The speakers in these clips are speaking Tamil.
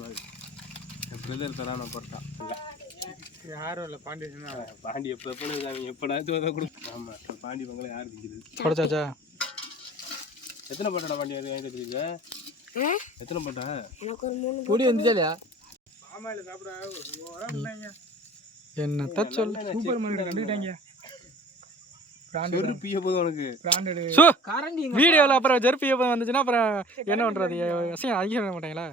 மாதிரி என் பிரதர் தரான போட்டான் யாரும் இல்லை பாண்டியா பாண்டி எப்போ எப்படாச்சும் அதை கொடுக்கும். ஆமாம் பாண்டி பங்களா யார் திங்கிறது தொடச்சாச்சா? எத்தனை போட்டாடா பாண்டி யார் வாங்கிட்டு வச்சுருக்க? எத்தனை போட்டா? எனக்கு ஒரு 3 பொடி வந்துச்சா இல்லையா? மாமாயில் சாப்பிட என்னத்த சொல்ல, சூப்பர் மார்க்கெட் கண்டுக்கிட்டாங்க. செருப்பு பிய போதும் உனக்கு பிராண்டடு வீடியோவில் அப்புறம் ஜெருப்பு எப்போ வந்துச்சுன்னா அப்புறம் என்ன பண்ணுறது? அசிங்கம் அதிகம் பண்ண மாட்டாங்களா?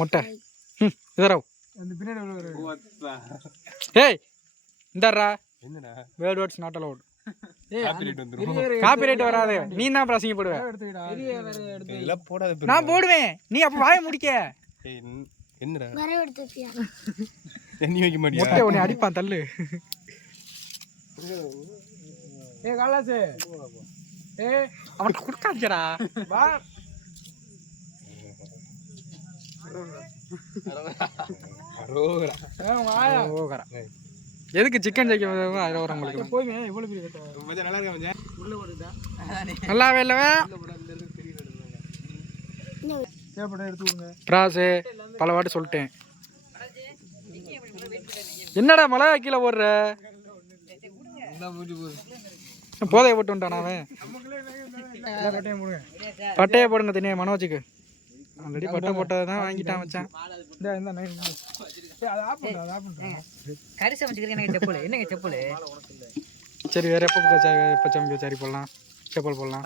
முட்டை இதரவு அந்த பின்னாடி ஏய் இந்தாரா. என்னடா word words not allowed. Copyright வந்துரும். காப்பிரைட் வராது. நீ தான் பிரசங்கப்படுவ. இதெல்லாம் போடாத. நான் போடுவேன். நீ அப்ப வாயை முடிக்க. என்னடா வர எடுத்துப்பியா? தண்ணி வைக்க மாட்டியா? முட்டை உன்னை அடிப்பான் தள்ளு. காலாசு அவன் குடுக்காதடா. வா. அரோகரா. எதுக்கு சிக்கன் ஜெயிக்க அதில் வர உங்களுக்கு போய் இவ்வளோ பெரிய மச்சான் நல்லா இருக்கா மச்சான்? உள்ள போடுதா நல்லாவே இல்லவே. தேவைப்பட எடுத்து விடுங்க. பிராசு பல வாட்டி சொல்லிட்டேன். என்னடா மழை கீழே போடுற? போதையை போட்டு வந்துட்டான் அவன். பட்டையை போடுங்க தனியாக மனோஜுக்கு. ஆல்ரெடி பட்டை போட்டதை தான் வாங்கிட்டான் வச்சான். சரி வேற எப்போ சமைக்க சரி போடலாம். செப்பல் போடலாம்.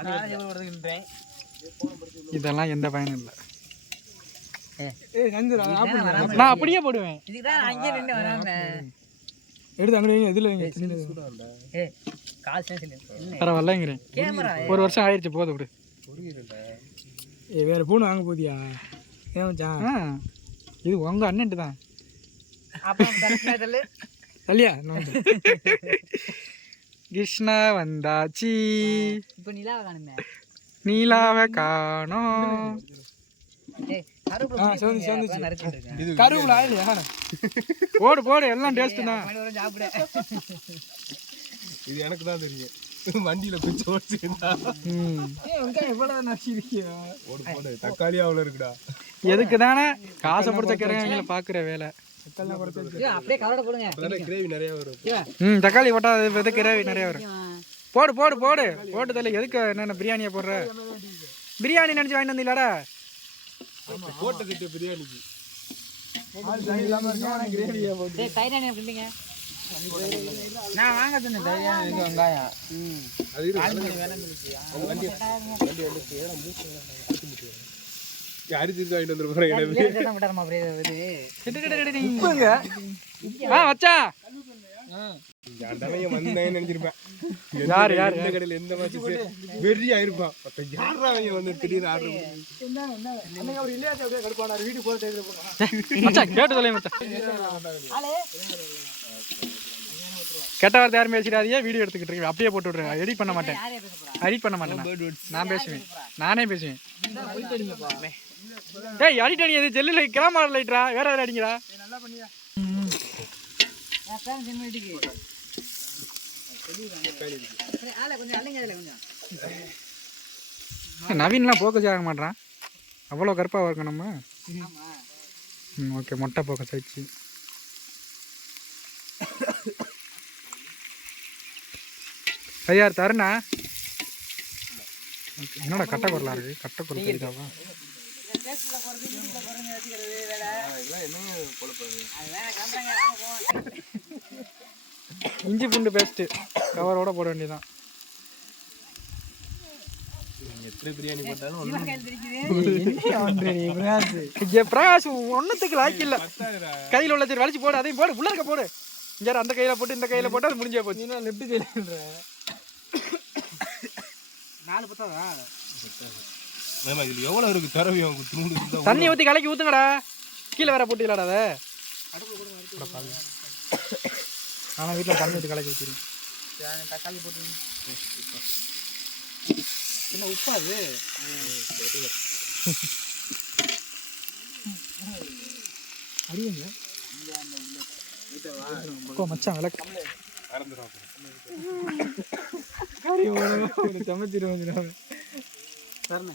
இதெல்லாம் எந்த பயனும் இல்லை. நான் அப்படியே போடுவேன். எடுத்து அங்கே எதில் பரவாயில்லங்கிறேன். ஒரு வருஷம் ஆயிடுச்சு போதும் விடு. வேற ஃபோன் வாங்க போதியா? ஏன் மச்சான்? இது உங்க அண்ணன்ட்டு தான். இல்லையா? கிருஷ்ணா வந்தாச்சி. நீலாவை காணோம். கருவுல இல்லையா? போடு போடு எல்லாம் டேஸ்ட் தான். இது எனக்கு தான் தெரியும். வண்டியில பிச்சு ஓடிச்சுடா. எவ்வளவு நச்சிருக்கியா? போடு போடு. தக்காளியா அவ்வளோ இருக்குடா. எதுக்கு தானே காசை பிடிச்ச கிரகங்களை பாக்குற வேலை. கிரேவி நிறைய வரும். தக்காளி போட்டா அது கிரேவி நிறைய வரும். போடு போடு போடு போட்டு தள்ளி. எதுக்கு என்னென்ன பிரியாணியை போடுற? பிரியாணி நினைச்சு வாங்கிட்டு வந்தீங்களாடா? போட்ட திட்ட பிரியாணிக்கு நான் வாங்க சொன்னேன் வெங்காயம். அரிசிக்கு வாங்கிட்டு வந்துருப்பேன். வச்சா நினைச்சிருப்பேன். யாரு யாரு கடையில் எந்த மாதிரி வெறி ஆயிருப்பான். யாரா வந்து திடீர்னு ஆர்டர் கேட்டு சொல்ல மச்சான். கெட்ட வார்த்தை யாரும் பேசிடாதீங்க. வீடியோ எடுத்துக்கிட்டு இருக்கேன். அப்படியே போட்டு விட்ருங்க. எடிட் பண்ண மாட்டேன். எடிட் பண்ண மாட்டேன். நான் பேசுவேன். நானே பேசுவேன். டேய் அடிட் அடி. அது ஜெல்லில் கிராம லைட்ரா. வேற வேற அடிங்கடா. நவீன்லாம் போக்கஸ் ஆக மாட்டான். அவ்வளோ கருப்பாக இருக்கும் நம்ம. ஓகே மொட்டை போக்கஸ் ஆயிடுச்சு. ஐயார் தருணா. என்னடா கட்டை குரலா இருக்கு? கட்டை குரல் தெரியுதாவா? இஞ்சி பூண்டு பேஸ்ட்டு கவரோட போட வேண்டியதான். எத்தனை பிரியாணி போட்டாலும் பிரகாஷ் ஒன்னுத்துக்கு லாய்க்கு இல்லை. கையில் உள்ள சரி வலிச்சு போடு. அதையும் போடு. உள்ள இருக்க போடு. இங்கே அந்த கையில் போட்டு இந்த கையில் போட்டு அது முடிஞ்சே போச்சு. லெஃப்ட் கையில்ன்ற 4 பத்தாதா? இதுல எவ்வளவு இருக்கு தரவி? தண்ணி ஊற்றி கலக்கி ஊற்றுங்கடா. கீழே வேற போட்டுக்கலாடா அதை. ஆனால் வீட்டில் தண்ணி ஊற்றி கலக்கி ஊற்றிடும். தக்காளி போட்டு என்ன உப்பா அது? அடியுங்க மச்சான் விளக்கு சமைச்சிருவோம். பண்ணு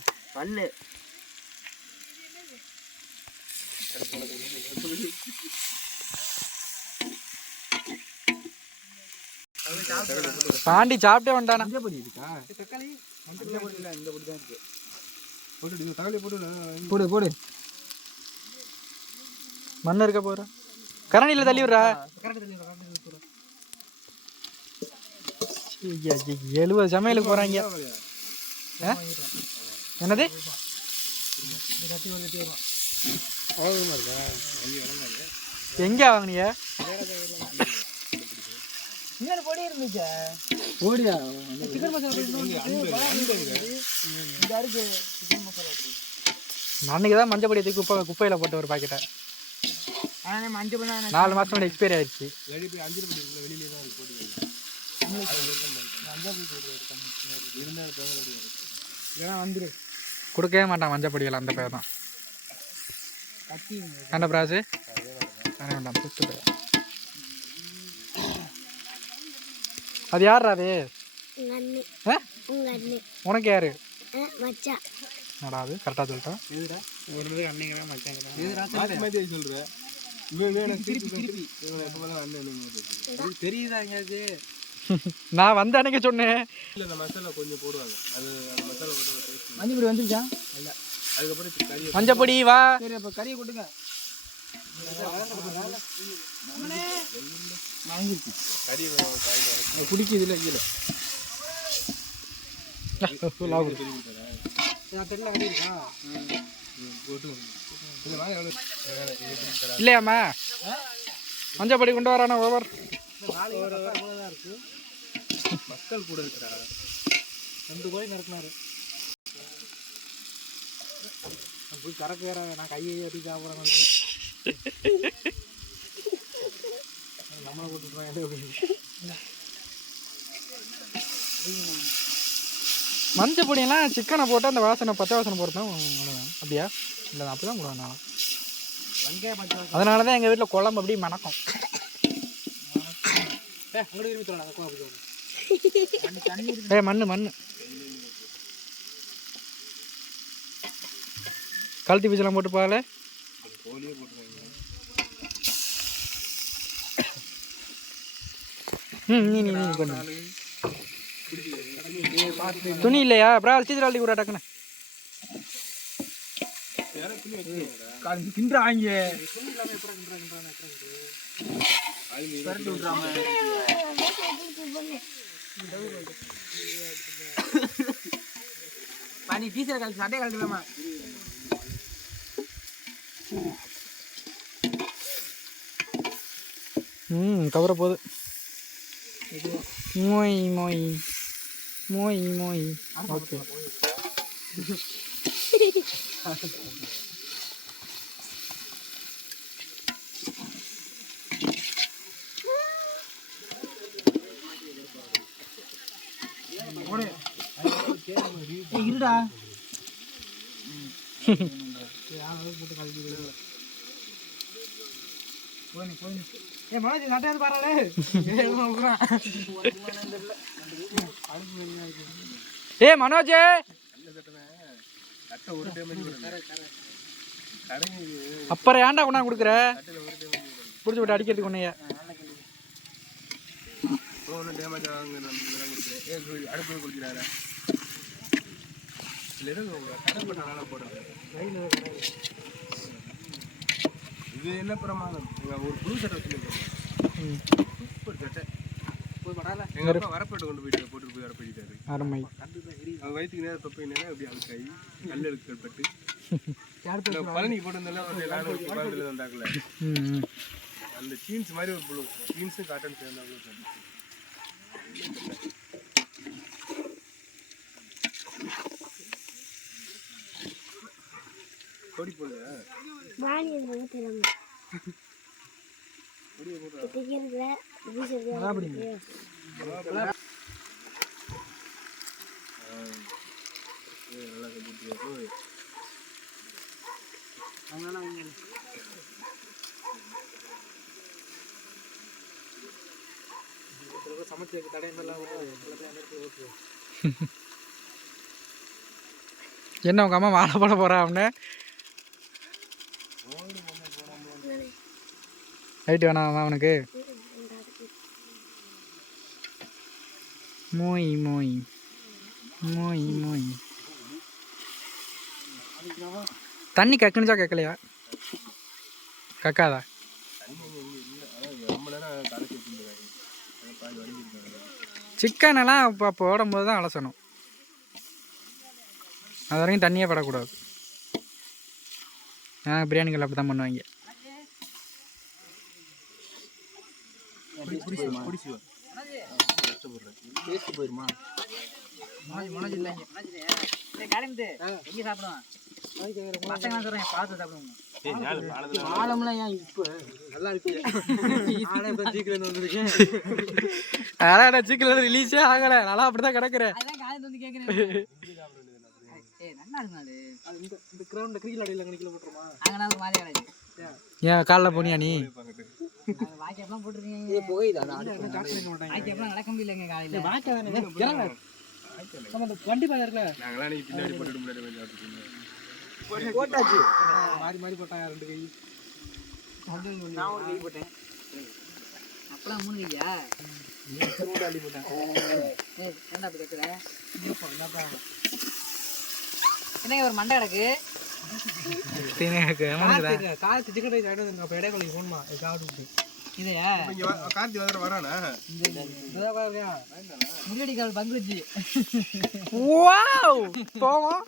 பாண்டி சாப்பிட்டே வந்துட்டானா. மஞ்சள் பொடி இருக்கா? தக்காளி மஞ்சள் பொடி இல்லை, இந்த பொடி தான் இருக்கு. போட்டு தக்காளி போட்டு போடு போடு. மண்ணு இருக்க போற கரண்டியில் தள்ளி விடுறா. 70 சமையலுக்கு போறாங்க. என்னது எங்க வாங்கினிய? பொடி இருந்துச்சு. ஓடியா சிக்கன் மசாலா சிக்கன் மசாலா அன்னைக்கு தான் மஞ்சள் பொடி தூக்கி குப்பையில் போட்டு ஒரு பாக்கெட்டை. மஞ்சள் பொடி 4 மாதம் முன்னாடி எக்ஸ்பைரி ஆயிடுச்சு. வெளியிலே தான் போட்டு வந்துரு கொடுக்கவே மாட்டான் மஞ்சள் பொடிகள். அந்த பேர் தான் கத்தி கண்ட பிராசு வேண்டாம் சுத்து பேர். அது யார் அது? உனக்கு யாரு? என்னடா அது கரெக்டாக சொல்லிட்டேன். ஒரு அன்னைக்கு மச்சான் சொல்றேன். தெரியுதா எங்கேயாவது? நான் வந்த அன்னைக்கு சொன்னேன். இந்த மசாலா கொஞ்சம் போடுவாங்க. அது அந்த மசாலா மஞ்சள் பொடி வந்துருச்சா? இல்லை, அதுக்கப்புறம் கறி மஞ்சள் பொடி வா. சரி, அப்போ கறியை கொட்டுங்க. கறி குடிக்குது இல்லை கீழே தெரியல. கறி இருக்கா? இல்லையாம்மா மஞ்சள் பொடி கொண்டு வரானா ஓவர். இருக்கு. மக்கள் கூட இருக்கிறா 2 கோழி நறுக்கினாரு. போய் கறக்கு வேற நான் கையை ஏற்றி சாப்பிட்றேன். நம்மளை போட்டுருவேன். மஞ்சள் பொடியெல்லாம் சிக்கனை போட்டு அந்த வாசனை பச்சை வாசனை போகிறது தான் அப்படியா? இல்லை அப்படி தான் போடுவேன் நான். வெங்காயம் பச்சை அதனால தான் எங்கள் வீட்டில் குழம்பு அப்படியே மணக்கும். உங்களுக்கு விரும்பி சொல்லலாம். மண்ணு மண்ணு கழுத்தி பீச்செல்லாம் போட்டு பால. கோழியே போட்டுருவாங்க. நீ பண்ணு. துணி இல்லையா? அப்புறம் சீக்கிரம் அள்ளி கூட டக்குன்னு கிண்டுறாங்க. நீ டீச்சர் கழிச்சு சட்டையை கழட்டுவேமா? கவர போகுது. மோய் மோய் மோய் மோய். ஓகே இருடா. மனோஜ் நட்டையாவது பாராளே. மனோஜ் அப்புறம் ஏன்டா கொண்டா கொடுக்குற? பிடிச்சி விட்டு அடிக்கிறதுக்கு உன்னைய டேமேஜ் அடுப்பு குடிக்கிறாரு. இது என்ன பிரமாதம்? ஒரு புது சட்டை வச்சுருக்கோம். சூப்பர் சட்டை. எங்க அப்பா வரப்பட்டு கொண்டு போயிட்டு போட்டு போய் வரப்பட்டாரு. அருமை. அவங்க வயிற்றுக்கு நேரம் தொப்பை நேரம் அப்படி அழுக்காயி கல்லெழுக்கள் பட்டு பழனி போட்டு வந்தாக்கல அந்த ஜீன்ஸ் மாதிரி ஒரு ப்ளூ ஜீன்ஸும் காட்டன் சேர்ந்தாங்க. கோடி போடுங்க. சமைச்சதுக்கு தடையெல்லாம் என்ன உங்கள் அம்மா மாலை போட போகிறா அப்படின்னு ரைட்டு வேணாம் அவனுக்கு மோய் மோய் மோய் மோய் தண்ணி கக்குனுச்சா கேட்கலையா கக்காதா சிக்கனெல்லாம் இப்போ போடும்போது தான் அலசணும் அது வரைக்கும் தண்ணியே படக்கூடாது பிரியாணிகள் அப்படி தான் பண்ணுவாங்க போயிருமா ஆழம்லாம் ஏன் இப்போ நல்லா இருக்கு அதான் சிக்கன் ரிலீஸே ஆகலை நல்லா அப்படி தான் கிடக்குறேன் இந்த கிரவுண்ட்ல கிரிக்கெட் அடியில் கணக்கில் போட்டுருமா ஏன் காலைல போனியா நீ வண்டி பாதை இருக்குல்ல போட்டாச்சு மாறி மாறி போட்டாங்க 2 கை நான் ஒரு கை போட்டேன் அப்பலாம் 3 கையா அள்ளி போட்டேன் என்ன அப்படி கேட்குற என்ன ஒரு மண்டை கிடக்கு காலத்து சிக்கன் ரைஸ் ஆகிட்டு வந்து அப்போ இடைவெளி போகணுமா சாப்பிட்டு இதையா கார்த்தி வந்து வரானா முன்னாடி கால் பங்குச்சு போவோம்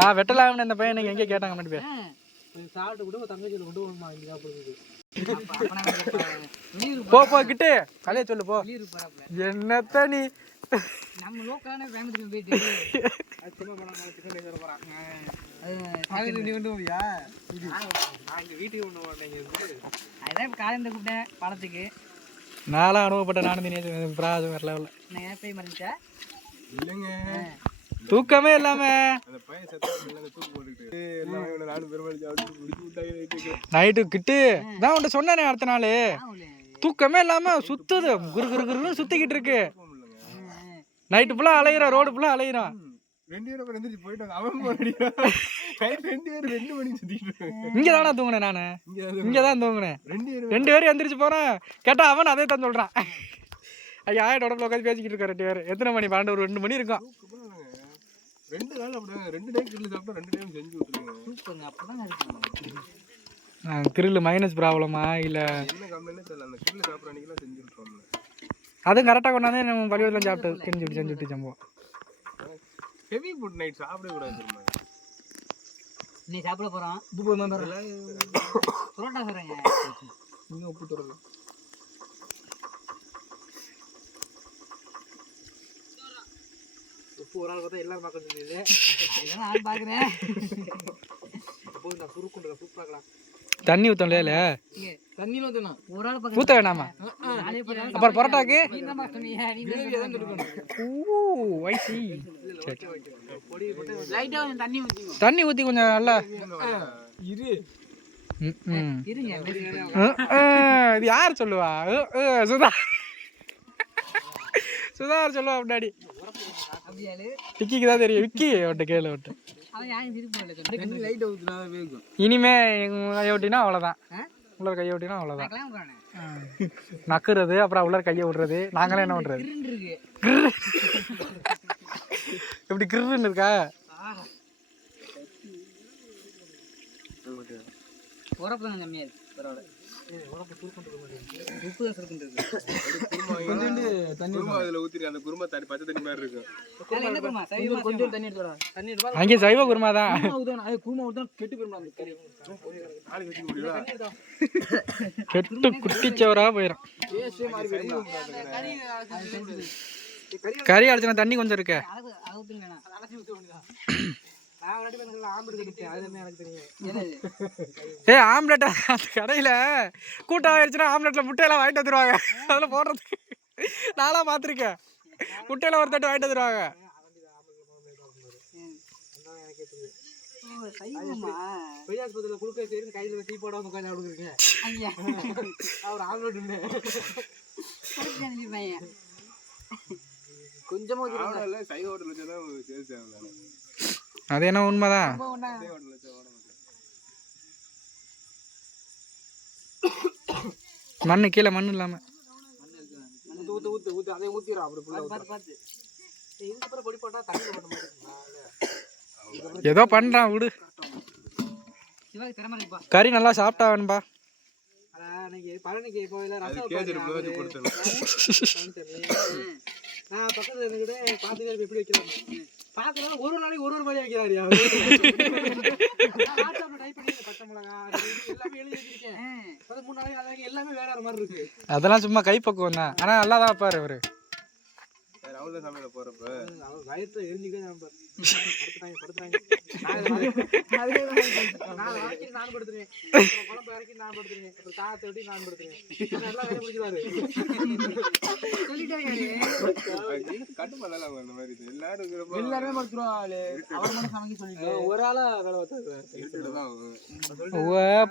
நான் வெட்டலாம் இந்த பையன் எனக்கு எங்கே கேட்டாங்க மட்டும் பேர் சாப்பிட்டு கூட தங்கச்சியில் கொண்டு போகணுமா இங்கே சாப்பிடுறது போ கிட்டே கலைய சொல்லு போ என்னத்த நீ நம்ம லோக்கலான ஃபேமிலிக்கு போயிட்டு சும்மா பண்ணாம சிக்கன் ரைஸ் வர போறாங்க அது நீ கொண்டு போவியா நான் இங்கே வீட்டுக்கு கொண்டு போனேன் அதான் இப்போ காலையில் கூப்பிட்டேன் படத்துக்கு நானும் அனுபவப்பட்ட நானும் பிராஜம் வேற லெவலில் நான் போய் மறைச்சா இல்லைங்க தூக்கமே இல்லாம அந்த பையன் தூக்கு போட்டுக்கிட்டு நானும் பெருமாள் நைட்டு கிட்டு தான் உன்ட்ட சொன்னேனே அடுத்த நாள் தூக்கமே இல்லாம சுத்துது குரு குரு குருன்னு சுத்திக்கிட்டு இருக்கு நைட்டு ஃபுல்லாக அலையிறான் ரோடு ஃபுல்லாக அலையிறான் 2 பேரும் எந்திரிச்சு போயிட்டாங்க அவன் 2 பேரும் 2 மணிக்கு சுத்திட்டு இங்கே தானே தூங்கினேன் நான் இங்கே தான் தூங்கினேன் 2 பேரும் எந்திரிச்சு போகிறேன் கேட்டால் அவன் அதே தான் சொல்கிறான் ஐயா ஆயிட்ட உடம்புல உட்காந்து பேசிக்கிட்டு இருக்கா 2 பேர் எத்தனை மணி 2 மணி இருக்கும் 2 நாள் அப்படிதாங்க 2 டைம் கிரில் சாப்பிட்டா 2 டைம் செஞ்சு விட்டுருங்க அப்பதான் கிரில் மைனஸ் ப்ராப்ளமா இல்லை என்ன கம்ப்ளைண்ட் தெரியல அந்த கிரில் சாப்பிட்ற அன்னைக்கெல்லாம் செஞ்சு விட்டுருவோம் அதுவும் கரெக்டாக கொண்டாந்து நம்ம பள்ளிக்கூடத்தில் சாப்பிட்டு செஞ்சு விட்டு சம்பவம் ஹெவி ஃபுட் நைட் சாப்பிடவே கூடாது தெரியுமா நீ சாப்பிட போகிறோம் புரோட்டா சொல்கிறேங்க நீங்கள் உப்பு தரலாம் உப்பு ஒரு ஆள் பார்த்தா எல்லாரும் பார்க்க சொல்லிடுது அதெல்லாம் ஆள் பார்க்குறேன் போய் நான் சுருக்குன்ற சூப்பராகலாம் தண்ணி ஊற்றோம் இல்லையா தண்ணியில் ஊற்றணும் ஒரு ஆள் ஊற்ற வேணாமா அப்புறம் பரோட்டாக்கு தண்ணி ஊற்றி கொஞ்சம் நல்லா இது யார் சொல்லுவா சுதா சுதார் சொல்லுவா முன்னாடி விக்கிக்கு தான் தெரியும் விக்கி விட்டு கேளு விட்டு இனிமே கையை விட்டினா அவ்வளோதான் உள்ளர கையை விட்டினா அவ்வளோதான் நக்குறது அப்புறம் உள்ளர கையை விடுறது நாங்களே என்ன பண்ணுறது எப்படி கிருன்னு இருக்கா அங்கே சைவ குருமா தான் கெட்டு குட்டிச்சவரா போயிடும் கறி அடிச்சுனா தண்ணி கொஞ்சம் இருக்கு ஆம்லெட் அந்த கடையில கூட்டம் ஆயிடுச்சுன்னா ஆம்லெட்ல முட்டையெல்லாம் வாங்கிட்டு வந்துருவாங்க அதில் போடுறதுக்கு நானா பார்த்துருக்கேன் முட்டையில ஒரு தட்டு வாங்கிட்டு வந்துருவாங்க கொஞ்சமா அவ்வளோ சை ஹோட்டல் வச்சா தான் சேல்ஸ் ஆகும் தானே. அது என்ன உண்மைதான். சை ஹோட்டல் வச்சா ஓட மாட்டேன். மண்ணு கீழே மண்ணு இல்லாம ஊத்து ஊத்து ஊத்து அதே ஊத்திடும் அப்படி பார்த்து பார்த்து இதுக்கப்புறம் பொடி போட்டா தண்ணி போட்ட மாதிரி ஏதோ பண்றான் விடு. சிவாக்கு திறமை இருக்குப்பா. கறி நல்லா சாப்பிட்டா வேணும்பா. அன்னைக்கு பழனிக்கு போயில ரசம் கொடுத்தேன். நான் பக்கத்துல இருந்துகிட்டு பார்த்துட்டு எப்படி வைக்கிறாங்க பார்க்கறதால ஒரு நாளைக்கு ஒரு மாதிரி வைக்கிறாரு. டைப் பண்ணி பச்சை மிளகா எல்லாமே எழுதி வச்சிருக்கேன். 3 நாளைக்கு எல்லாமே வேற மாதிரி இருக்கு. அதெல்லாம் சும்மா கைப்பக்குவம் தான். ஆனா நல்லா தான் வைப்பாரு அவரு. அவ்வளோ சமையல போறப்ப அவர் வயத்துல எரிஞ்சுக்கிட்டே படுத்துறாங்க. நான் படுத்துருவேன். குழம்பு இறக்கி நான் படுத்துருவேன். அப்புறம் சாதத்தை வெட்டி நான் படுத்துருவேன். எல்லாம் வேலை முடிச்சிருவாரு. கட்டு பண்ணலாம் அந்த மாதிரி எல்லாரும் எல்லாருமே படுத்துருவாங்க. அவர் மட்டும் சமைக்க சொல்லிட்டு ஒரு ஆளா வேலை பார்த்து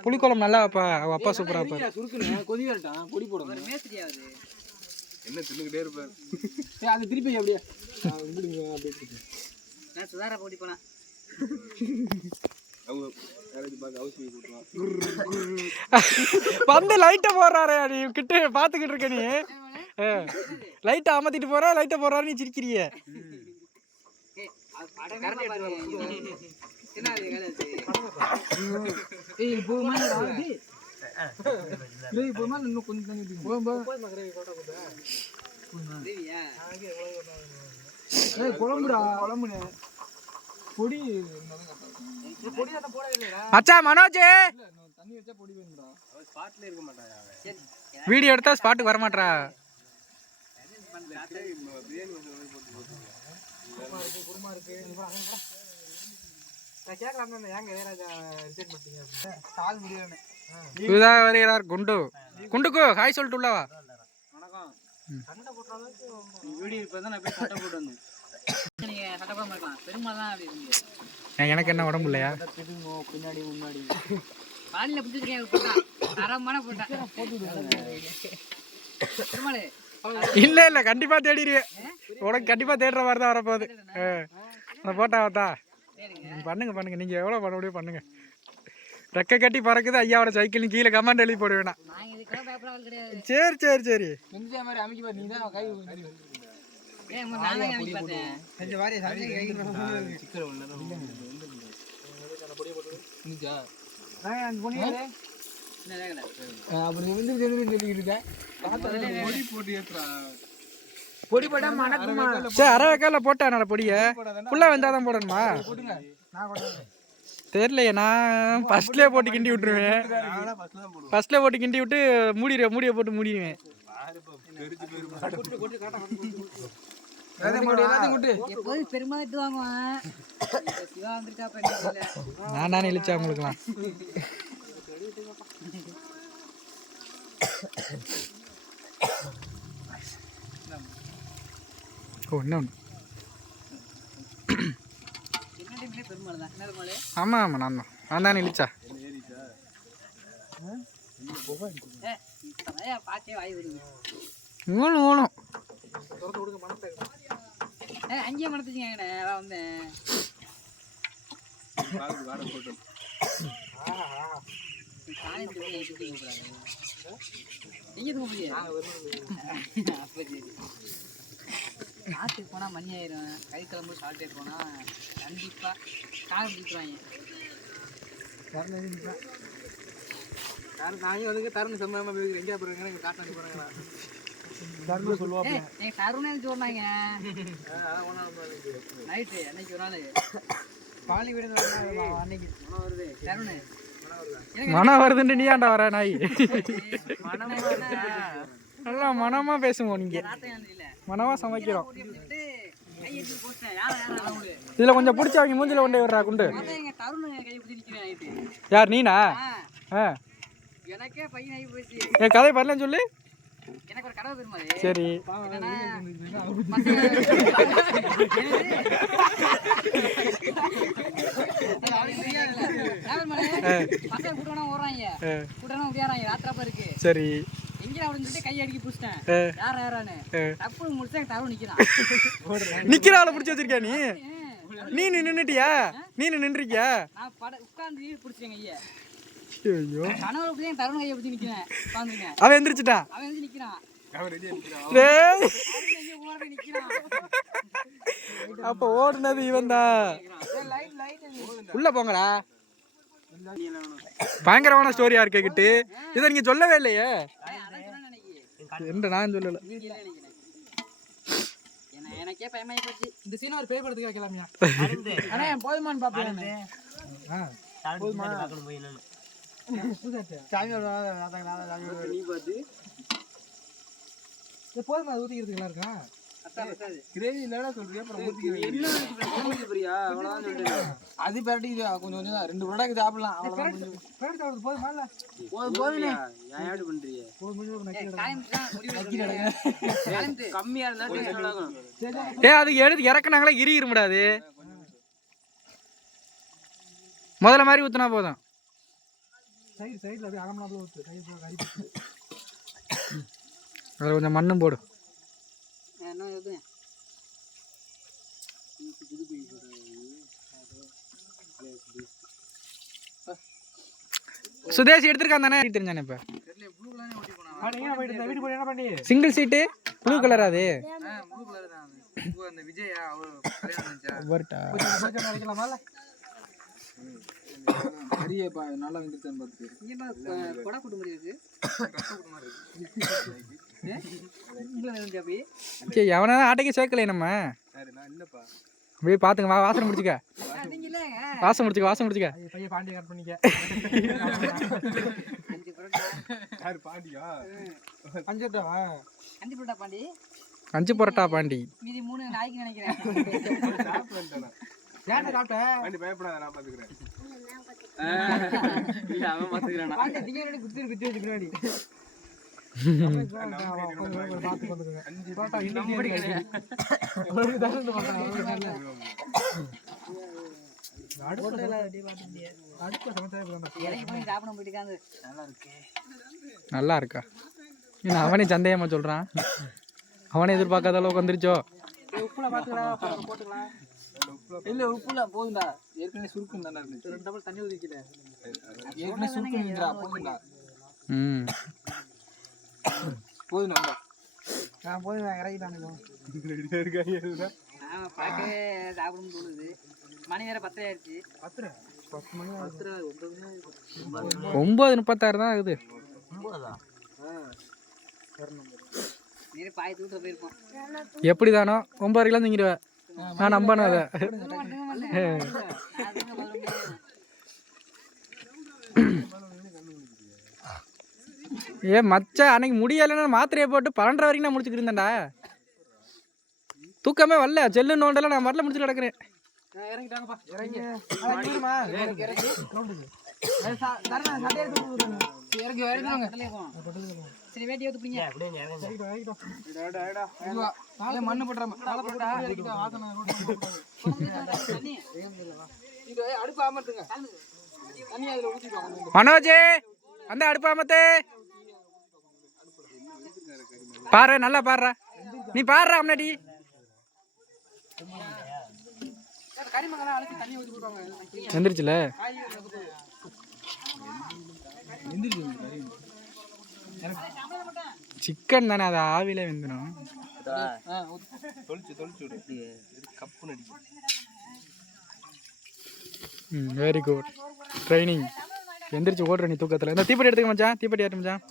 புளிக்குழம்பு நல்லா வைப்பா. அவ அப்பா சூப்பரா வைப்பாரு. சுருக்குன்னு கொதி வரட்டான் பொடி போடுவாங்க. மேஸ்திரியாவது என்ன தின்னுக்கிட்டே இருப்பாரு. அது திருப்பி அப்படியே நான் சுதாரா போட்டி போனா அவங்க யாராச்சும் பார்த்து ஹவுஸ் வீ கூட்டுவான். வந்து லைட்டை போடுறாரு. நீ கிட்ட பாத்துக்கிட்டு இருக்க. நீ லைட்டை அமத்திட்டு போற லைட்டை போடுறாரு. நீ சிரிக்கிறிய. குழம்புடா குழம்பு பொடி மச்சா மனோஜ் தண்ணி வச்சா பொடி வேணும்டா. ஸ்பாட்ல இருக்க மாட்டாயா? வீடியோ எடுத்தா ஸ்பாட்டுக்கு வர மாட்டா. குருமா இருக்கு நான் கேட்கலாம் ஏங்க இளையராஜா ரிசைன் பண்ணிட்டீங்க கால் முடியலன்னு. இதுதான் வருகிறார் குண்டு. குண்டுக்கு ஹாய் சொல்லிட்டு உள்ளவா. வணக்கம். சண்டை போடுற அளவுக்கு வீடியோ இப்போ தான் நான் போய் சண்டை போட்டு வந்தேன். நீங்கள் சண்டை போடாமல் இருக்கலாம். பெருமாள் தான் அப்படி இருந்தீங்க. எனக்கு என்ன உடம்பு இல்லையா? பின்னாடி முன்னாடி பாலியில் பிடிச்சிருக்கேன். போட்டா தரமான போட்டா பெருமாள் இல்ல இல்ல கண்டிப்பா தேடிடுவேன். உனக்கு கண்டிப்பா தேடுற மாதிரி தான் வரப்போகுது. அந்த போட்டா பார்த்தா பண்ணுங்க பண்ணுங்க. நீங்க எவ்வளவு பண்ண முடியும் பண்ணுங்க. ரெக்கை கட்டி பறக்குது ஐயாவோட சைக்கிள். கீழே கமெண்ட் எழுதி போடுவேண்ணா. சரி சரி சரி மாதிரி அமைக்க பாரு. நீ தான் கை பொடி போட்டா மணக்குமா? சரி அரை வைக்கால போட்டா நல்ல பொடியை ஃபுல்லா வெந்தாதான் போடணுமா? தெரியலையே. நான் ஃபர்ஸ்ட்லேயே போட்டு கிண்டி விட்டுருவேன். ஃபர்ஸ்ட்லேயே போட்டு கிண்டி விட்டு மூடியை போட்டு மூடிடுவேன். நான் தானே இழிச்சா உங்களுக்குலாம். ஒன்று ஆமா ஆமா நான் தானே இழிச்சா. ஊனும் ஊனும் அங்கேயே மனத்துச்சுங்க வந்தேன். ஆற்றுக்கு போனால் மணி ஆயிரும். கை கிளம்பு சால்ட்டே போனால் கண்டிப்பாக கார் பிடிச்சிருவாங்க. நாங்கள் வந்து தருண் சம்பளமாக போய் எங்கேயா போயிருங்க காட்டாண்டி போகிறாங்களா தருண் சொல்லுவாங்க. எங்கள் தருணே சொன்னாங்க நைட்டு அன்னைக்கு ஒரு நாள் பாலி வீடு அன்னைக்கு மனம் வருது. தருண் மனம் வருதுன்னு நீ ஆண்டா வர நாய். நல்லா மனமா பேசுவோம். நீங்க மனமா சமைக்கிறோம். இதுல கொஞ்சம் பிடிச்ச அவங்க மூஞ்சில கொண்டே விடுறா குண்டு. யார் நீனா? எனக்கே பையன் ஆகி போச்சு. என் கதை பண்ணலன்னு சொல்லு. எனக்கு ஒரு கடவை பெருமாள். சரி சரி அப்படின்னு சொல்லிட்டு கை அடிக்கி பிடிச்சிட்டேன் யாரானு தப்பு முடிச்சா எனக்கு தரவு நிக்கிறாள பிடிச்சி வச்சிருக்கியா நீ நின்னுட்டியா நீ நின்றுக்கியா நான் உட்கார்ந்து பிடிச்சிட்டேன் ஐயா ஐயோ கனவுல போய் தருண் கையை பிடிச்சி நிக்கிறேன் உட்கார்ந்துருக்கேன் அவன் எந்திரிச்சிட்டான் அவன் வந்து நிக்கிறான் அப்ப ஓடுனது இவன் தான் உள்ள போங்கடா பயங்கரமான ஸ்டோரியா இருக்க கிட்டு இதை நீங்க சொல்லவே இல்லையே நான் சொல்லல எனக்கே பயமாயி போச்சு இந்த சீன் ஒரு பேய் படத்துக்கு வைக்கலாமியா அண்ணே போதுமான்னு பாப்பேன் போதுமா நீ பாத்து போதுமா ஊத்திக்கிறதுக்கு இருக்கா கிரேவி இல்லடா சொல்றியா அப்புறம் ஊத்திக்கிறேன் அவ்வளவுதான் சொல்றேன் அது பரட்டிக்குது கொஞ்சம் கொஞ்சம் 2 புரோடாக்கு சாப்பிடலாம் அவ்வளவுதான் பரட்டி சாப்பிடுறது போதுமா இல்ல போதுனே ஏன் ஆட் பண்றீங்க கம்மியா இருந்தா டேஸ்ட் ஆகும் டேய் அது எடுத்து இறக்குனாங்களே இருமுடாது முதல்ல மாதிரி ஊத்துனா போதும் சைடுல அப்படியே அகமனாப்ல ஊத்து அதுல கொஞ்சம் மண்ணும் போடு என்ன இது சுதேஷ் எடுத்துருக்கான் தானே தெரிஞ்சானே இப்ப சிங்கிள் சீட்டு ப்ளூ கலர் அது விஜயா நல்லா வந்துருச்சான்னு பார்த்து கொடை கூட்டு மாதிரி இருக்கு எவனாலும் ஆட்டைக்கு சேர்க்கலையே நம்ம அப்படியே பாத்துங்க வாசனை முடிச்சுக்க வாசம் முடிச்சுக்க பையன் பாண்டிய கட் பண்ணிக்க அஞ்சு பரோட்டா பாண்டி மீதி 3 நாய்க்கு நினைக்கிறேன் பயப்படாத நான் பாத்துக்கிறேன் அவன் பாத்துக்கிறான் குத்தி வச்சுக்கிறாடி நல்லா இருக்கா அவனே சந்தேகமா சொல்றான் அவனே எதிர்பார்க்காத அளவுக்கு வந்துருச்சோ உப்புல பாத்துக்கலாம் போட்டுக்கலாம் இல்ல உப்புல போதும்டா ஏற்கனவே சுருக்குன்னு தானே இருந்துச்சு 2 டபுள் தண்ணி ஊத்திக்கிட்ட ஏற்கனவே சுருக்குன்றா போதும்டா போதும்டா நான் போதும் நான் இறக்கிட்டானுங்க இருக்காங்க பாக்கே சாப்பிடும் தோணுது மணி வேற 10 ஆயிடுச்சு 10 மணி 9:36 தான் ஆகுது நீ பாய் தூட்ட போயிருப்போம் எப்படிதானோ 9 கிலோ திங்கிடுவேன் நான் நம்பணும் அதை மச்சா அன்னைக்கு முடியலைன்னு மாத்திரையை போட்டு 12:30 வரைக்கும் நான் முடிச்சுக்கிட்டு இருந்தேன்டா தூக்கமே வரல செல்லு நோண்டெல்லாம் நான் வரல முடிச்சுட்டு கிடக்குறேன் மனோஜே அந்த அடுப்பு அமத்து பாரு நல்லா பாடுறா நீ பாடுறா முன்னாடி எந்திரிச்சுல சிக்கன் தானே அது ஆவில வெந்துடும் வெரி குட் ட்ரைனிங் எந்திரிச்சு ஓடுற நீ தூக்கத்துல இந்த தீப்பெட்டி எடுத்துக்க மச்சான் தீப்பெட்டி ஏற்ற மச்சான்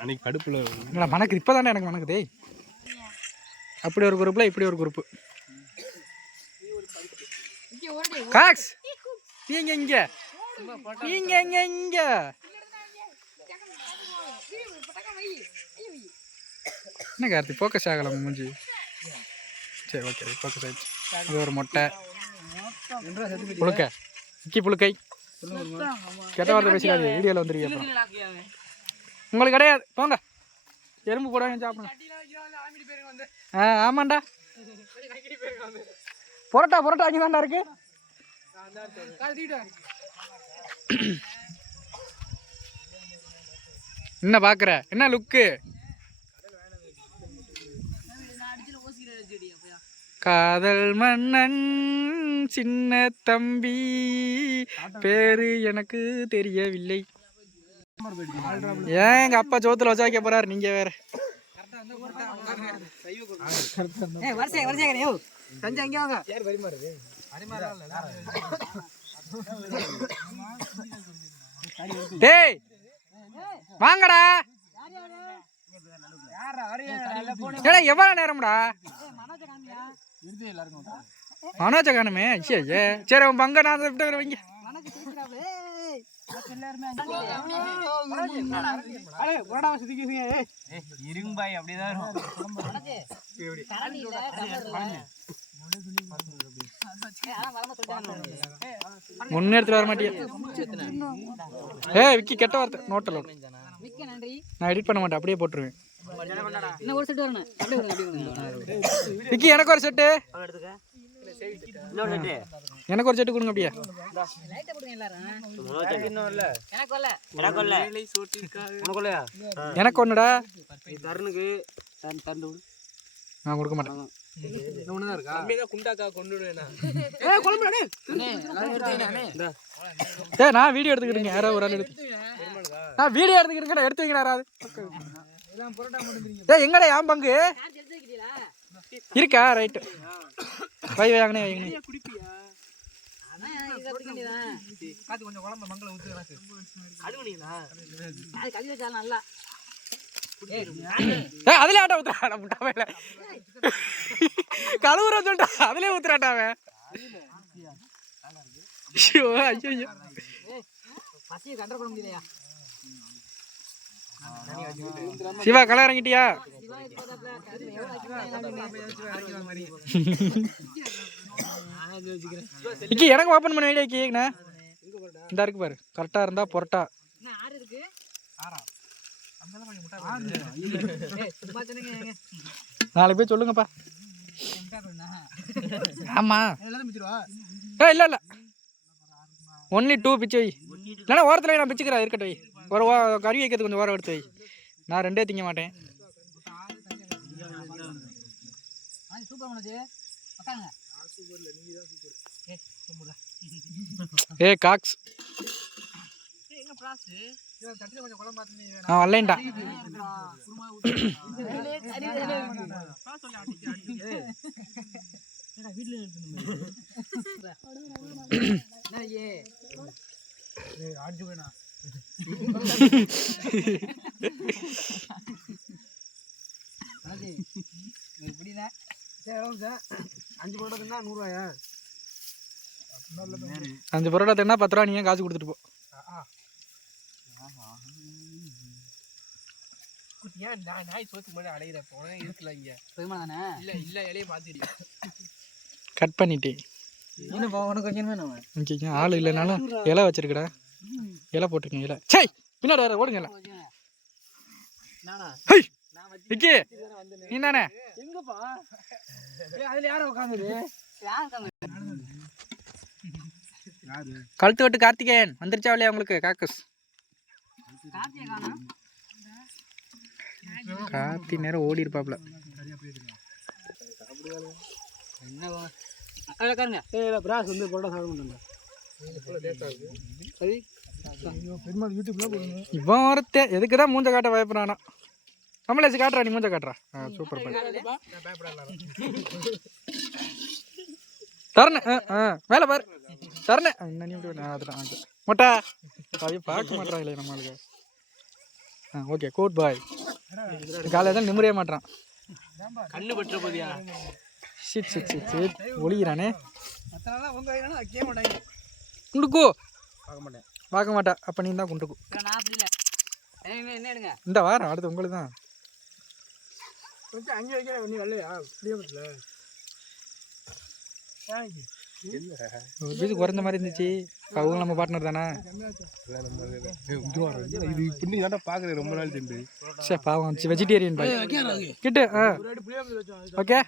அன்னைக்கு கடுப்புல மனக்கு இப்பதானே எனக்கு மனக்குதே அப்படி ஒரு குரூப்ல இப்படி ஒரு குரூப் காக்ஸ் நீங்க இங்க என்ன கார்த்தி ஃபோக்கஸ் ஆகலாம் மூஞ்சி சரி ஓகே ஃபோக்கஸ் ஆயிடுச்சு அது ஒரு மொட்டை புழுக்க இக்கி புழுக்கை கெட்ட வார்த்தை பேசிடாது வீடியோவில் வந்துருக்கீங்க அப்புறம் உங்களுக்கு கிடையாது போங்க எறும்பு போட சாப்பிடுங்க ஆமாண்டா புரோட்டா அங்கே தான்டா இருக்கு என்ன பார்க்குற? என்ன லுக்கு? காதல் மன்னன் சின்ன தம்பி பேரு எனக்கு தெரியவில்லை. ஏன் எங்க அப்பா சோத்துல வச்சா வைக்க போறாரு, நீங்க வேற. டேய் வாங்கடா. எவ்வளவு நேரம்டா? மனோஜ காணுமே. சரி உன் பங்க நான் வைங்க. ஒன்னு எடுத்துட்டு வர மாட்டியா? விக்கி கெட்ட வார்த்தை நோட்டல நான் எடிட் பண்ண மாட்டேன், அப்படியே போட்டுருவேன். விக்கி எனக்கு ஒரு செட்டு, எனக்கு ஒரு செட்டு கொடுங்க. அப்படியே எனக்கு ஒண்ணுடா. நான் கொடுக்க மாட்டேன். நான் வீடியோ எடுத்துக்கிட்டேங்க. யாராவது ஒரு ஆள் எடுத்து நான் வீடியோ எடுத்துக்கிட்டேன். எடுத்து வைங்க யாராவது. எங்கடா என் பங்கு இருக்கா? ரைட்டு வை வாங்கினே வைங்க. அதுல ஆட்டா ஊத்துறாடா முட்டாவேல. கழுவுற சொல்லிட்டா அதுலயே ஊத்துறாட்டாவே. சிவா களை இறங்கிட்டியா? இக்கி எனக்கு ஓப்பன் பண்ண ஐடியா கேக்குண்ணா. இந்த இருக்கு பாரு, கரெக்டா இருந்தா பொரட்டா. நாளைக்கு போய் சொல்லுங்கப்பா. ஆமா இல்ல இல்ல ஒன்லி 2 பிச்சு வை. இல்லைன்னா ஓரத்தில் நான் பிச்சுக்கிறேன். இருக்கட்டும் வை. ஒரு கறி வைக்கிறது கொஞ்சம் ஓரம் எடுத்து வை. நான் 2 திங்க மாட்டேன். காக்ஸ் வரலேன்டா. அஞ்சு பரோட்டா தின்னா 10 ரூபா. நீங்க காசு கொடுத்துட்டு போ. கட் பண்ணிட்டேன். ஆள் இல்லைனாலும் இலை வச்சிருக்கடா. இலை போட்டுருக்கேன். இலை சை பின்னாடி வேற ஓடுங்க. விக்கி நீ தானே? கழுத்து வெட்டு கார்த்திகேயன் வந்துருச்சா இல்லையா உங்களுக்கு? காக்கஸ் கார்த்தி நேரம் ஓடி இருப்பாப்ல. இவன் ஒருத்த எதுக்குதான் மூஞ்ச காட்ட பயப்படுறானா? கமலேஷ் காட்டுறா, நீ மூஞ்ச காட்டுறா. சூப்பர் தரண மேல பாரு தரண மொட்டா பார்க்க மாட்டான் இல்லை நம்மளுக்கு. Okay good bye. காலையில் தான் நிம்மதியே மாட்டான். கண்ணு பற்ற போதியா? சிட் சிட் சிட் சிட் ஒளிகிறானே. குண்டுக்கு பார்க்க மாட்டா. அப்போ நீ தான் குண்டுக்கு. இந்த வாரம் அடுத்து உங்களுக்கு தான். அங்கே வைக்க ஒன்றும் வரலையா? பீஸு குறைஞ்ச மாதிரி இருந்துச்சு. அவங்க நம்ம பார்ட்னர் தானே. இது இப்படி தானே பார்க்குறேன் ரொம்ப நாள் சென்று. சரி பாவம் வெஜிடேரியன் பாய் கிட்ட. ஓகே